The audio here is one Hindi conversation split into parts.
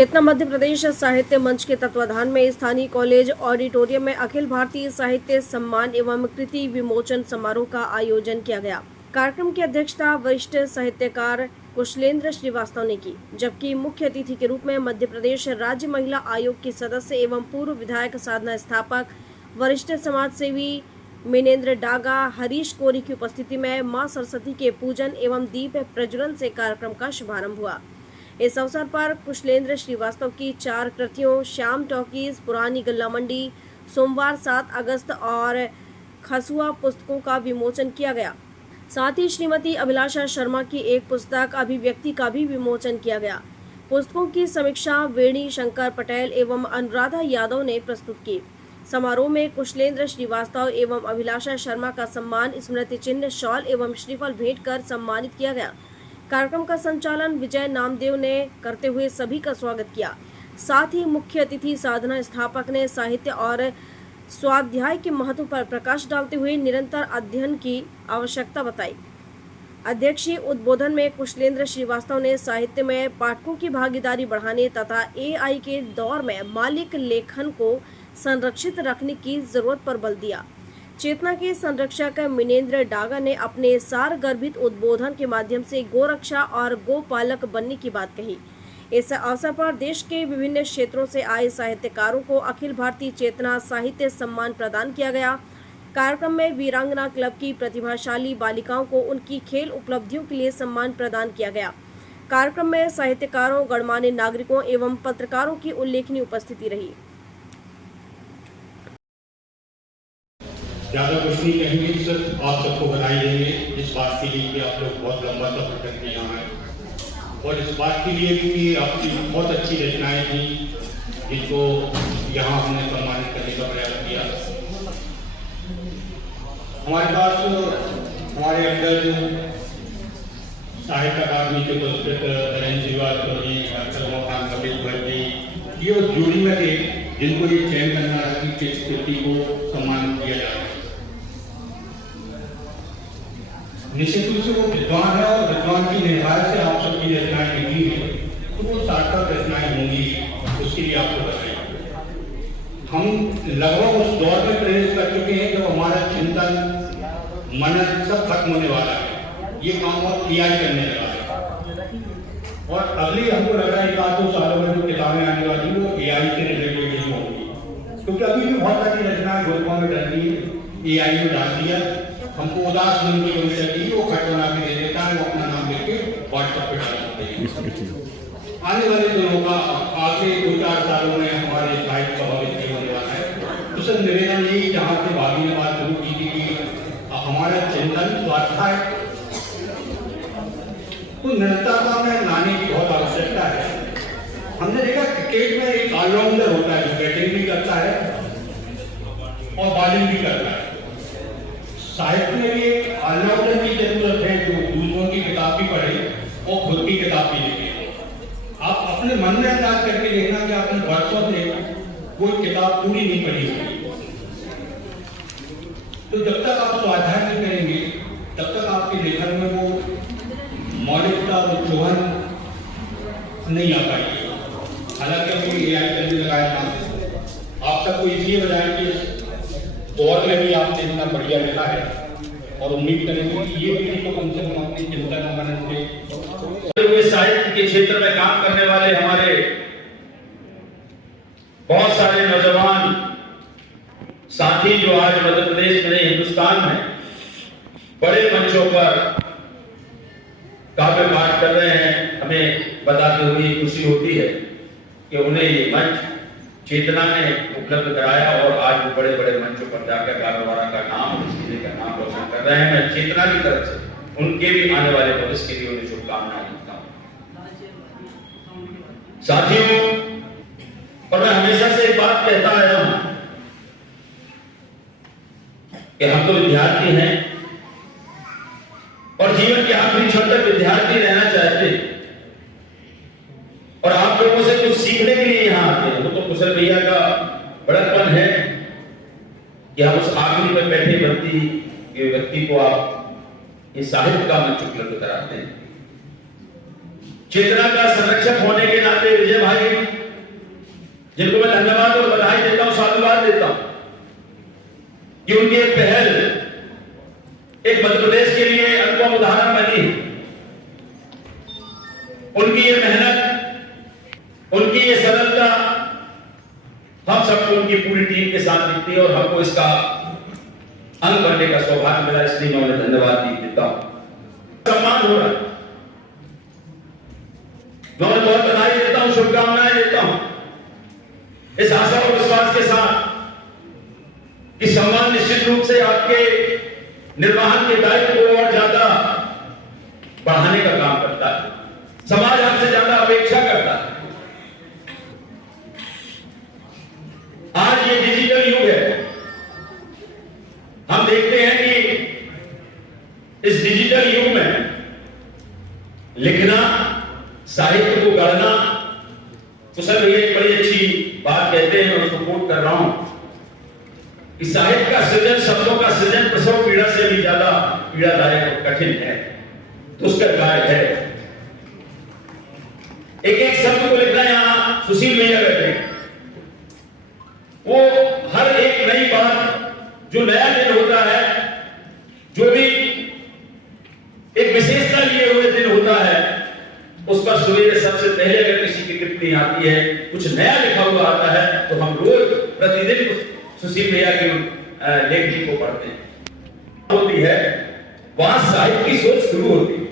चेतना मध्य प्रदेश साहित्य मंच के तत्वाधान में स्थानीय कॉलेज ऑडिटोरियम में अखिल भारतीय साहित्य सम्मान एवं कृति विमोचन समारोह का आयोजन किया गया। कार्यक्रम की अध्यक्षता वरिष्ठ साहित्यकार कुशलेंद्र श्रीवास्तव ने की, जबकि मुख्य अतिथि के रूप में मध्य प्रदेश राज्य महिला आयोग की सदस्य एवं पूर्व विधायक साधना स्थापक वरिष्ठ समाज सेवी मिनेंद्र डागा, हरीश कोरी की उपस्थिति में मां सरस्वती के पूजन एवं दीप प्रज्वलन से कार्यक्रम का शुभारंभ हुआ। इस अवसर पर कुशलेंद्र श्रीवास्तव की 4 कृतियों श्याम टॉकीज, पुरानी गल्ला मंडी, सोमवार 7 अगस्त और खसुआ पुस्तकों का विमोचन किया गया। साथ ही श्रीमती अभिलाषा शर्मा की एक पुस्तक अभिव्यक्ति का भी विमोचन किया गया। पुस्तकों की समीक्षा वेणी शंकर पटेल एवं अनुराधा यादव ने प्रस्तुत की। समारोह में कुशलेंद्र श्रीवास्तव एवं अभिलाषा शर्मा का सम्मान स्मृति चिन्ह, शॉल एवं श्रीफल भेंट कर सम्मानित किया गया। कार्यक्रम का संचालन विजय नामदेव ने करते हुए सभी का स्वागत किया। साथ ही मुख्य अतिथि साधना स्थापक ने साहित्य और स्वाध्याय के महत्व पर प्रकाश डालते हुए निरंतर अध्ययन की आवश्यकता बताई। अध्यक्षीय उद्बोधन में कुशलेंद्र श्रीवास्तव ने साहित्य में पाठकों की भागीदारी बढ़ाने तथा AI के दौर में मालिक लेखन को संरक्षित रखने की जरूरत पर बल दिया। चेतना के संरक्षक मिनेंद्र डागा ने अपने सारगर्भित उद्बोधन के माध्यम से गोरक्षा और गोपालक बनने की बात कही। इस अवसर पर देश के विभिन्न क्षेत्रों से आए साहित्यकारों को अखिल भारतीय चेतना साहित्य सम्मान प्रदान किया गया। कार्यक्रम में वीरांगना क्लब की प्रतिभाशाली बालिकाओं को उनकी खेल उपलब्धियों के लिए सम्मान प्रदान किया गया। कार्यक्रम में साहित्यकारों, गणमान्य नागरिकों एवं पत्रकारों की उल्लेखनीय उपस्थिति रही। ज्यादा कुछ नहीं कहेंगे, सिर्फ आप सबको बधाई देंगे इस बात के लिए कि आप लोग बहुत लंबा सफर करके यहाँ आए, और इस बात के लिए कि आपकी बहुत अच्छी रचनाएं थी जिनको यहाँ हमने सम्मानित करने का प्रयास किया। हमारे पास हमारे अंदर साहित्य अकादमी के पुरस्कृत नरेंद्र श्रीवास्तव जी, डॉक्टर खान कपिल जी, ये जूरी में थे जिनको ये चयन करना था कि किस कृति को सम्मानित किया जाए। निश्चित रूप से वो विद्वान है और विद्वान की निहार से आप सबकी रचनाएं लिखी है, तो वो सार्थक रचनाएं होंगी, उसके लिए आपको बधाई। हम लगभग उस दौर में प्रवेश कर चुके हैं जब हमारा चिंतन, मनन सब खत्म होने वाला है। ये काम अब AI करने लगा है, और अगली हमको लग रहा है 1-2 सालों में जो किताबें आने वाली वो AI से रिलेटेड ही होंगी, क्योंकि अभी भी बहुत सारी रचनाएं गोलकों में डल रही है। AI में डाल दिया, हमको उदास मन की कविता की वो खट बना के दे देता है, वो अपना नाम लिख के WhatsApp पे डाल देते हैं। आने वाले दिनों का आगे 2-4 सालों में हमारे साहित्य का भविष्य होने वाला है। तो सर निवेदन यही, जहाँ से भाभी ने बात शुरू की थी कि हमारा चिंतन स्वाध्याय तो निरंतरता में लाने की बहुत आवश्यकता है। हमने देखा क्रिकेट में एक ऑलराउंडर होता है जो बैटिंग भी करता है और बॉलिंग भी करता है। साहित्य में भी एक ऑलराउंडर की जरूरत है जो दूसरों की किताब भी पढ़े और खुद की किताब भी लिखे। आप अपने मन में अंदाज करके देखना कि आपने वर्षों से कोई किताब पूरी नहीं पढ़ी होगी, तो जब तक आप स्वाध्याय नहीं करेंगे तब तक आपके लेखन में वो मौलिकता और चौहन नहीं आ पाएगी। हालांकि हमने AI करने लगाया था, आप सबको इसलिए बताएं कि दौर में भी आपने इतना बढ़िया लिखा है, और उम्मीद करेंगे कि ये पीढ़ी को कम से कम अपनी चिंतन और मनन से साहित्य के क्षेत्र में काम करने वाले हमारे बहुत सारे नौजवान साथी जो आज मध्य प्रदेश में, हिंदुस्तान में बड़े मंचों पर काव्य पाठ कर रहे हैं, हमें बताते हुए खुशी होती है कि उन्हें ये मंच चेतना ने उपलब्ध कराया, और आज वो बड़े बड़े मंचों पर जाकर कारोबार का नाम, इस जिले का नाम रोशन कर रहे हैं। मैं चेतना की तरफ से उनके भी आने वाले भविष्य के लिए उन्हें शुभकामनाएं देता हूं। साथियों, और मैं हमेशा से एक बात कहता आया हूं कि हम तो विद्यार्थी हैं और जीवन के आखिरी क्षण तक विद्यार्थी रहना चाहते हैं, और आप लोगों से कुछ सीखने के लिए यहां आते हैं। वो तो कुशल भैया का बड़प्पन है कि हम उस आखिरी में बैठे व्यक्ति को आप ये साहित्य का मंच उपलब्ध कराते हैं। चेतना का संरक्षक होने के नाते विजय भाई जिनको मैं धन्यवाद और बधाई देता हूं, साधुवाद देता हूं कि उनकी एक पहल एक मध्य प्रदेश के लिए अनुपम उदाहरण बनी। उनकी ये मेहनत, उनकी ये सरलता हम सबको उनकी पूरी टीम के साथ दिखती है और हमको इसका अंग बनने का सौभाग्य मिला, इसलिए मैं उन्हें धन्यवाद देता हूं। सम्मान हो रहा है, मैं उन्हें बहुत बधाई देता हूं, शुभकामनाएं देता हूं, इस आशा और विश्वास के साथ कि सम्मान निश्चित रूप से आपके निर्वहन के दायित्व को और ज्यादा बढ़ाने का काम करता है। समाज आपसे ज्यादा अपेक्षा करता है। आज ये डिजिटल युग है, हम देखते हैं कि इस डिजिटल युग में लिखना, साहित्य को गढ़ना, कुशल भैया एक बड़ी अच्छी बात कहते हैं, मैं उसको कोट कर रहा हूं कि साहित्य का सृजन, शब्दों का सृजन प्रसव पीड़ा से भी ज्यादा पीड़ादायक और कठिन है। तो उसका कार्य है एक एक शब्द को लिखना। यहां सुशील भैया बैठे, वो हर एक नई बात, जो नया दिन होता है, जो भी एक विशेषता लिए हुए दिन होता है, उस पर सवेरे सबसे पहले अगर किसी की टिप्पणी आती है, कुछ नया लिखा हुआ आता है, तो हम रोज प्रतिदिन सुशील भैया की लेखनी को पढ़ते हैं। होती है वहां साहित्य की सोच शुरू होती है,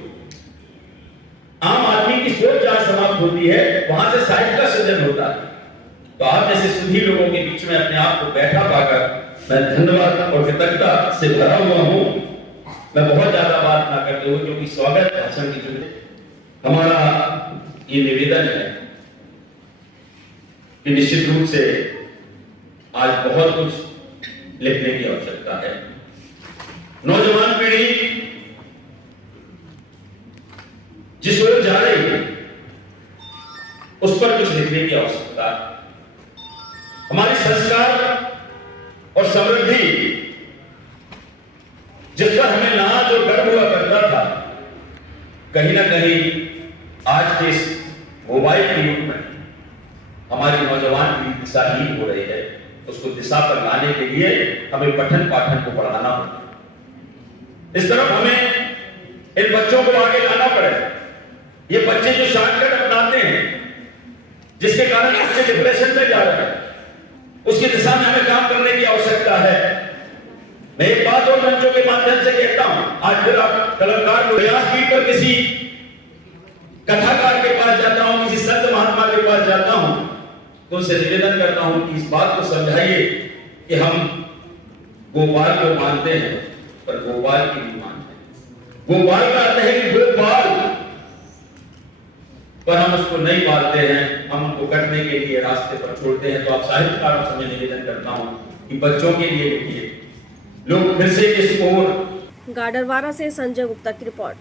आम आदमी की सोच जहां समाप्त होती है, वहां से साहित्य का सृजन होता है। तो आप जैसे सुधी लोगों के बीच में अपने आप को बैठा पाकर मैं धन्यवाद और कृतज्ञता से भरा हुआ हूं। मैं बहुत ज्यादा बात ना करते हुए, क्योंकि स्वागत भाषण की जो हमारा ये निवेदन है कि निश्चित रूप से आज बहुत कुछ लिखने की आवश्यकता है। नौजवान पीढ़ी जिस ओर जा रही है, उस पर कुछ लिखने की आवश्यकता है। हमारी संस्कार और समृद्धि, जिस पर हमें नाज और गर्व हुआ करता था, कहीं ना कहीं आज के इस मोबाइल के युग में हमारी नौजवान पीढ़ी दिशाहीन हो रही है। उसको दिशा पर लाने के लिए हमें पठन पाठन को बढ़ाना पड़ेगा। इस तरफ हमें इन बच्चों को आगे लाना पड़ेगा। ये बच्चे जो शॉर्टकट अपनाते हैं, जिसके कारण बच्चे डिप्रेशन में जा रहे हैं, उसकी दिशा में हमें काम करने की आवश्यकता है। मैं एक बात और मंचों के माध्यम से कहता हूं, आज फिर आप कलाकार व्यासपीठ पर किसी कथाकार के पास जाता हूं, किसी संत महात्मा के पास जाता हूं, तो उनसे निवेदन करता हूं कि इस बात को समझाइए कि हम गोपाल को मानते हैं, पर गोपाल की नहीं मानते। गोपाल का अर्थ है कि गोपाल, पर हम उसको नहीं पालते हैं, हम उनको कटने के लिए रास्ते पर छोड़ते हैं। तो आप साहित्यकारों से मैं निवेदन करता हूं कि बच्चों के लिए लिखिए। लोग फिर से इस ओर। गाडरवारा से संजय गुप्ता की रिपोर्ट।